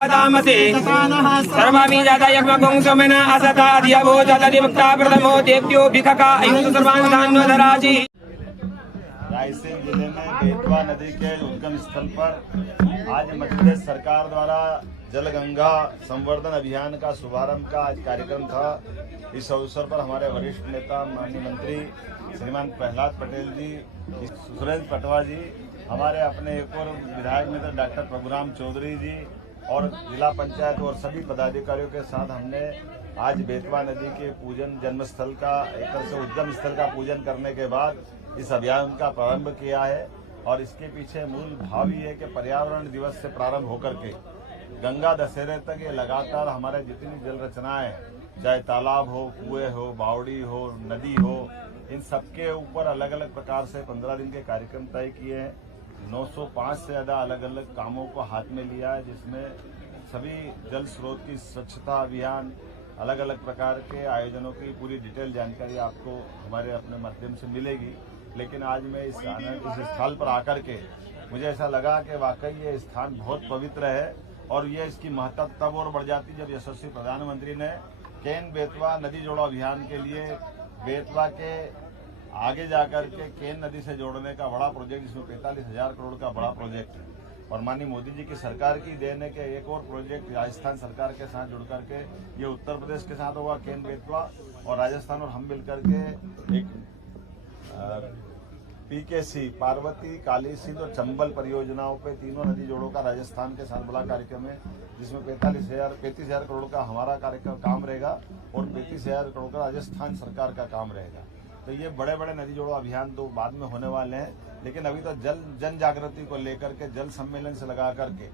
सर्वामी जाता यज्ञ सोमेना असता अधियवो जाता दिवक्ता प्रथमो देव्यो भिखका अयुत सर्वान् धान्योधराजी। रायसेन जिले में बेतवा नदी के उद्गम स्थल पर आज मध्य प्रदेश सरकार द्वारा जल गंगा संवर्धन अभियान का शुभारंभ का आज कार्यक्रम था। इस अवसर पर हमारे वरिष्ठ नेता माननीय मंत्री श्रीमान प्रहलाद पटेल जी, सुरेंद्र पटवा जी, हमारे अपने एक और विधायक मित्र डॉक्टर प्रभुराम चौधरी जी और जिला पंचायत और सभी पदाधिकारियों के साथ हमने आज बेतवा नदी के पूजन जन्म स्थल का एक तरह से उद्गम स्थल का पूजन करने के बाद इस अभियान का प्रारंभ किया है। और इसके पीछे मूल भाव ये है कि पर्यावरण दिवस से प्रारंभ होकर के गंगा दशहरे तक ये लगातार हमारे जितनी जल रचनाएं, चाहे तालाब हो, कुएं हो, बावड़ी हो, नदी हो, इन सबके ऊपर अलग अलग प्रकार से 15 दिन के कार्यक्रम तय किए हैं। 905 से ज्यादा अलग अलग कामों को हाथ में लिया है, जिसमें सभी जल स्रोत की स्वच्छता अभियान, अलग अलग प्रकार के आयोजनों की पूरी डिटेल जानकारी आपको हमारे अपने माध्यम से मिलेगी। लेकिन आज मैं इस स्थल पर आकर के मुझे ऐसा लगा कि वाकई ये स्थान बहुत पवित्र है और ये इसकी महत्ता तब और बढ़ जाती जब यशस्वी प्रधानमंत्री ने केन बेतवा नदी जोड़ो अभियान के लिए बेतवा के आगे जाकर के केन नदी से जोड़ने का बड़ा प्रोजेक्ट, जिसमें 45,000 करोड़ का बड़ा प्रोजेक्ट है और माननीय मोदी जी की सरकार की देन है कि एक और प्रोजेक्ट राजस्थान सरकार के साथ जुड़ करके ये उत्तर प्रदेश के साथ होगा, केन बेतवा और राजस्थान और हम मिलकर के एक पीकेसी, पार्वती, काली सिंध और परियोजनाओं पे तीनों नदी जोड़ों का राजस्थान के साथ बड़ा कार्यक्रम है, जिसमें 35,000 करोड़ का हमारा कार्यक्रम काम रहेगा और 35,000 करोड़ का राजस्थान सरकार का काम रहेगा। तो ये बड़े बड़े नदी जोड़ो अभियान तो बाद में होने वाले हैं, लेकिन अभी तो जन जागृति को लेकर के जल सम्मेलन से लगा करके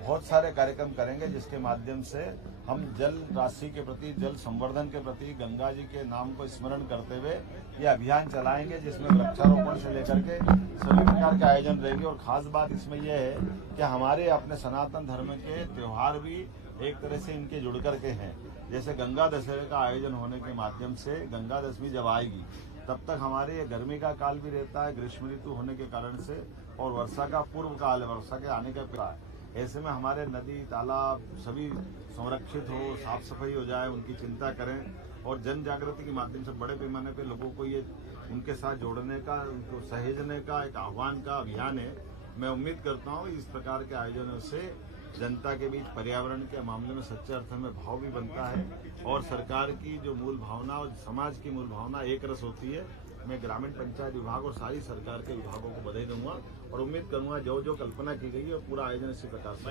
बहुत सारे कार्यक्रम करेंगे, जिसके माध्यम से हम जल राशि के प्रति, जल संवर्धन के प्रति गंगा जी के नाम को स्मरण करते हुए ये अभियान चलाएंगे, जिसमें वृक्षारोपण से लेकर के सभी प्रकार के आयोजन रहेंगे। और खास बात इसमें यह है कि हमारे अपने सनातन धर्म के त्योहार भी एक तरह से इनके जुड़ करके हैं। जैसे गंगा दशहरे का आयोजन होने के माध्यम से गंगा दशमी जब आएगी तब तक हमारे गर्मी का काल भी रहता है, ग्रीष्म ऋतु होने के कारण से, और वर्षा का पूर्व काल है, वर्षा के आने का ऐसे में हमारे नदी तालाब सभी संरक्षित हो, साफ सफाई हो जाए, उनकी चिंता करें और जन जागृति के माध्यम से बड़े पैमाने पे लोगों को ये उनके साथ जोड़ने का, उनको सहेजने का एक आह्वान का अभियान है। मैं उम्मीद करता हूँ इस प्रकार के आयोजनों से जनता के बीच पर्यावरण के मामले में सच्चे अर्थ में भाव भी बनता है और सरकार की जो मूल भावना और समाज की मूल भावना एक रस होती है। मैं ग्रामीण पंचायत विभाग और सारी सरकार के विभागों को बधाई दूंगा और उम्मीद करूंगा जो जो कल्पना की गई है पूरा आयोजन इसी प्रकार से।